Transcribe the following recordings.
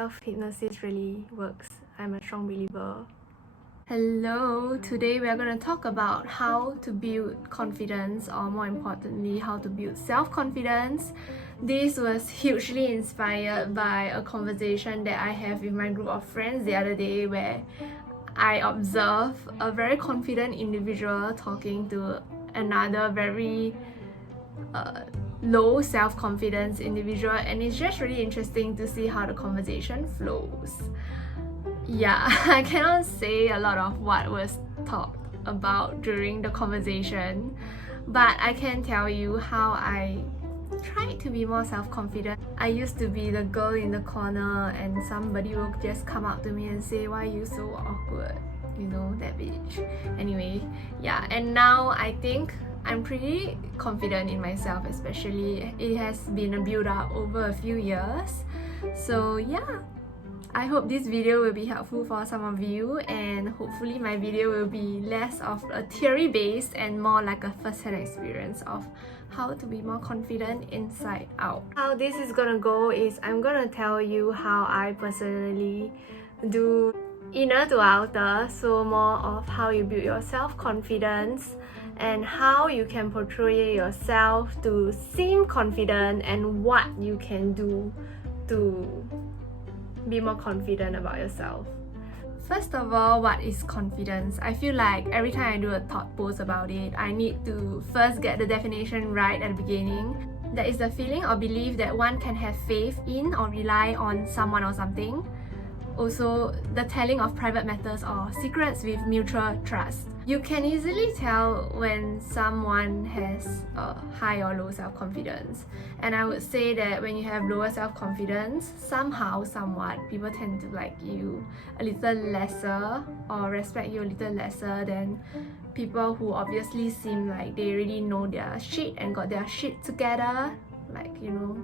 self-hypnosis really works. I'm a strong believer. Hello, today we are going to talk about how to build confidence, or more importantly, how to build self-confidence. This was hugely inspired by a conversation that I have with my group of friends the other day, where I observed a very confident individual talking to another very low self-confidence individual, and it's just really interesting to see how the conversation flows. Yeah, I cannot say a lot of what was talked about during the conversation, but I can tell you how I tried to be more self-confident. I used to be the girl in the corner and somebody will just come up to me and say, "Why are you so awkward?" You know, that bitch. Anyway, yeah, and now I think I'm pretty confident in myself, especially it has been a build-up over a few years. So yeah, I hope this video will be helpful for some of you, and hopefully my video will be less of a theory-based and more like a first-hand experience of how to be more confident inside out. How this is gonna go is I'm gonna tell you how I personally do inner to outer, so more of how you build your self-confidence and how you can portray yourself to seem confident and what you can do to be more confident about yourself. First of all, what is confidence? I feel like every time I do a thought post about it, I need to first get the definition right at the beginning. That is the feeling or belief that one can have faith in or rely on someone or something. Also, the telling of private matters or secrets with mutual trust. You can easily tell when someone has a high or low self-confidence. And I would say that when you have lower self-confidence, somehow, somewhat, people tend to like you a little lesser or respect you a little lesser than people who obviously seem like they really know their shit and got their shit together. Like, you know.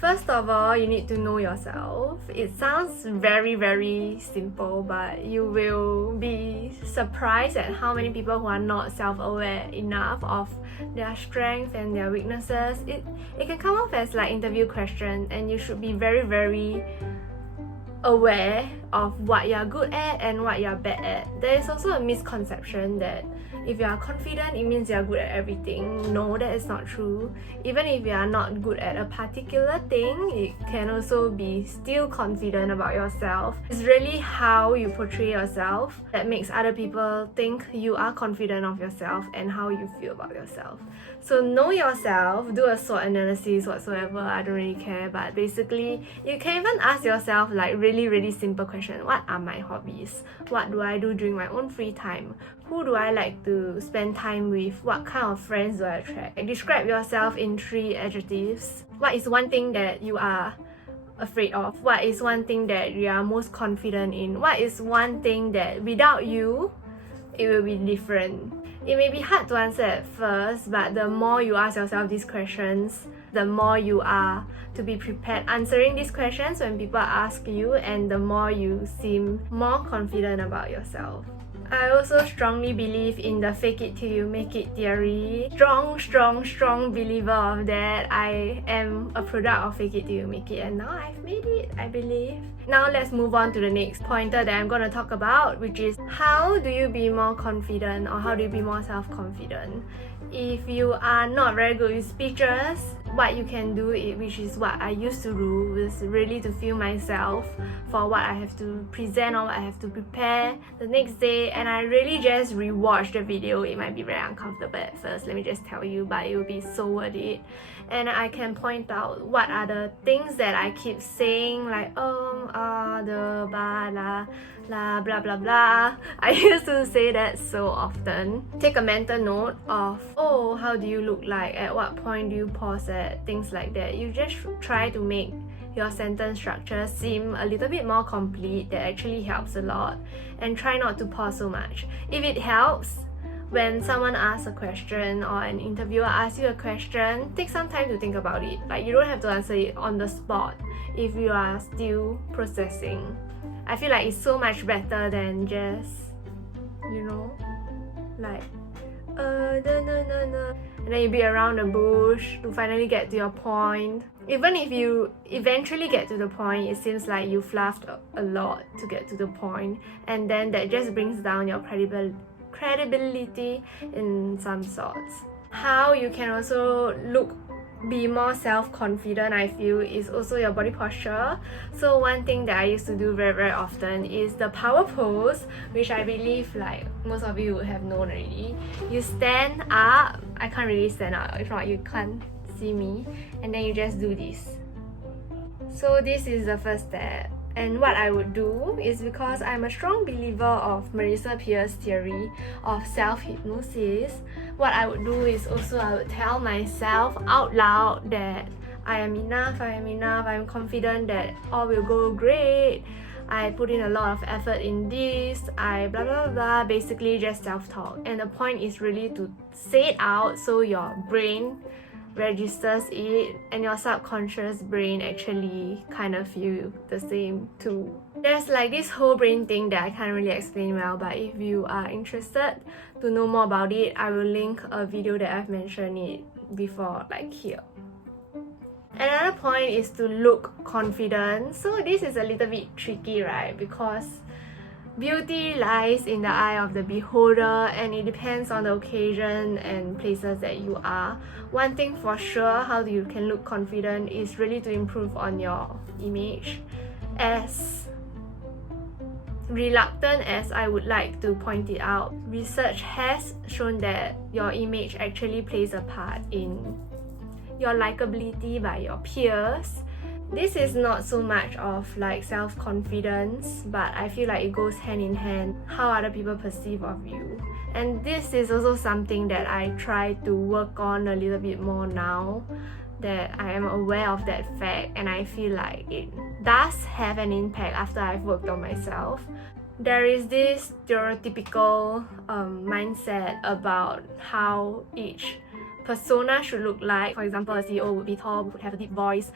First of all, you need to know yourself. It sounds very, very simple, but you will be surprised at how many people who are not self-aware enough of their strengths and their weaknesses. It can come off as like interview question, and you should be very, very aware of what you're good at and what you're bad at. There is also a misconception that if you are confident, it means you're good at everything. No, that is not true. Even if you are not good at a particular thing, you can also be still confident about yourself. It's really how you portray yourself that makes other people think you are confident of yourself and how you feel about yourself. So know yourself, do a SWOT analysis whatsoever, I don't really care, but basically you can even ask yourself like really simple question. What are my hobbies? What do I do during my own free time? Who do I like to spend time with? What kind of friends do I attract? Describe yourself in 3 adjectives. What is one thing that you are afraid of? What is one thing that you are most confident in? What is one thing that without you, it will be different? It may be hard to answer at first, but the more you ask yourself these questions, the more you are to be prepared answering these questions when people ask you, and the more you seem more confident about yourself. I also strongly believe in the fake it till you make it theory. Strong believer of that. I am a product of fake it till you make it, and now I've made it, I believe. Now let's move on to the next pointer that I'm going to talk about, which is how do you be more confident, or how do you be more self-confident? If you are not very good with speeches, what you can do, which is what I used to do, is really to feel myself for what I have to present or what I have to prepare the next day, and I really just rewatch the video. It might be very uncomfortable at first, let me just tell you, but it will be so worth it. And I can point out what are the things that I keep saying, like the ba la blah blah blah. I used to say that so often. Take a mental note of, oh, how do you look like, at what point do you pause at, things like that. You just try to make your sentence structure seem a little bit more complete. That actually helps a lot. And try not to pause so much. If it helps, when someone asks a question or an interviewer asks you a question, take some time to think about it. Like, you don't have to answer it on the spot if you are still processing. I feel like it's so much better than just, you know, like, no. and then you beat around the bush to finally get to your point. Even if you eventually get to the point, it seems like you fluffed a lot to get to the point, and then that just brings down your credibility in some sorts. How you can also be more self-confident, I feel, is also your body posture. So one thing that I used to do very often is the power pose, which I believe like most of you would have known already. You stand up, I can't really stand up, if not you can't see me, and then you just do this. So this is the first step. And what I would do is, because I'm a strong believer of Marissa Peer's theory of self-hypnosis, what I would do is also I would tell myself out loud that I am enough, I'm confident that all will go great, I put in a lot of effort in this, I blah blah blah, basically just self-talk. And the point is really to say it out so your brain registers it and your subconscious brain actually kind of feel the same too. There's like this whole brain thing that I can't really explain well, but if you are interested to know more about it, I will link a video that I've mentioned it before, like here. Another point is to look confident. So this is a little bit tricky, right? Because beauty lies in the eye of the beholder, and it depends on the occasion and places that you are. One thing for sure, how you can look confident is really to improve on your image. As reluctant as I would like to point it out, research has shown that your image actually plays a part in your likability by your peers. This is not so much of like self-confidence, but I feel like it goes hand in hand how other people perceive of you. And this is also something that I try to work on a little bit more now that I am aware of that fact, and I feel like it does have an impact after I've worked on myself. There is this stereotypical mindset about how each persona should look like. For example, a CEO would be tall, would have a deep voice,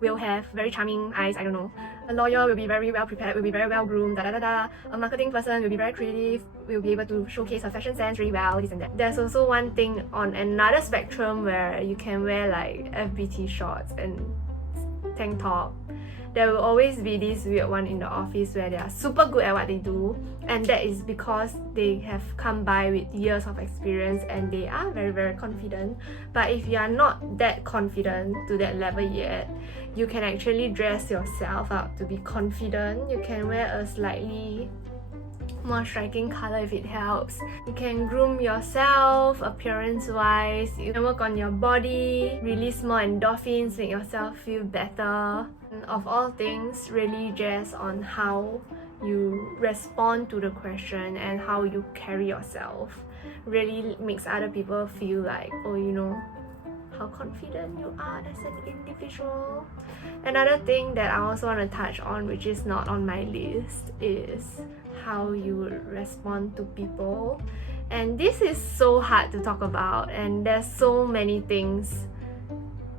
will have very charming eyes, I don't know. A lawyer will be very well prepared, will be very well groomed, A marketing person will be very creative, will be able to showcase her fashion sense really well, this and that. There's also one thing on another spectrum where you can wear like FBT shorts and tank top. There will always be this weird one in the office where they are super good at what they do, and that is because they have come by with years of experience and they are very confident. But if you are not that confident to that level yet, you can actually dress yourself up to be confident. You can wear a slightly more striking color if it helps. You can groom yourself appearance wise, you can work on your body, release more endorphins, make yourself feel better. And of all things, really just on how you respond to the question and how you carry yourself really makes other people feel like, oh, you know how confident you are as an individual. Another thing that I also want to touch on, which is not on my list, is how you would respond to people. And this is so hard to talk about, and there's so many things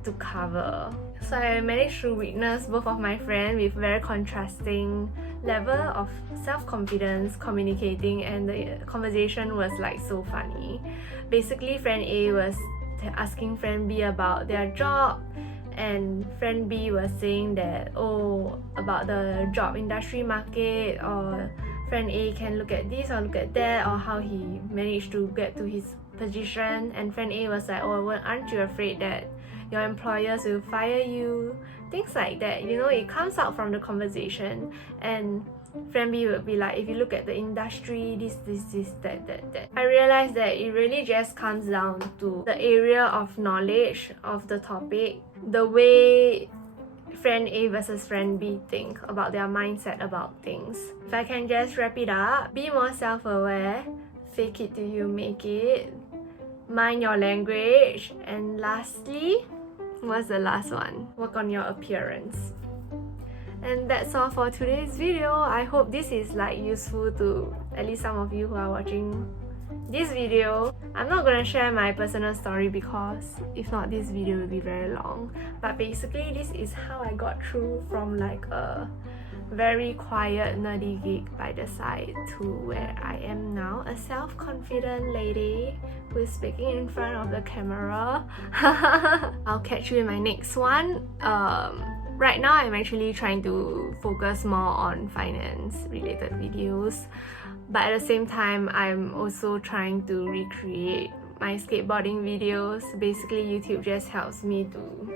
to cover. So I managed to witness both of my friends with very contrasting level of self-confidence communicating, and the conversation was like so funny. Basically, friend A was asking friend B about their job, and friend B was saying that, oh, about the job industry market, or friend A can look at this or look at that, or how he managed to get to his position. And friend A was like, oh, well, aren't you afraid that your employers will fire you? Things like that, it comes out from the conversation. And friend B would be like, if you look at the industry, this, that. I realized that it really just comes down to the area of knowledge of the topic, the way friend A versus friend B think about their mindset about things. If I can just wrap it up, be more self-aware, fake it till you make it, mind your language, and lastly, what's the last one? Work on your appearance. And that's all for today's video. I hope this is like useful to at least some of you who are watching this video. I'm not gonna share my personal story because if not, this video will be very long. But basically, this is how I got through from like a very quiet nerdy geek by the side to where I am now, a self-confident lady who is speaking in front of the camera. I'll catch you in my next one. Right now I'm actually trying to focus more on finance related videos, but at the same time I'm also trying to recreate my skateboarding videos. Basically, YouTube just helps me to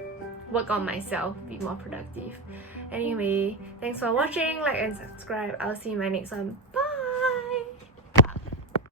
work on myself, be more productive. Anyway, thanks for watching, like and subscribe. I'll see you in my next one. Bye!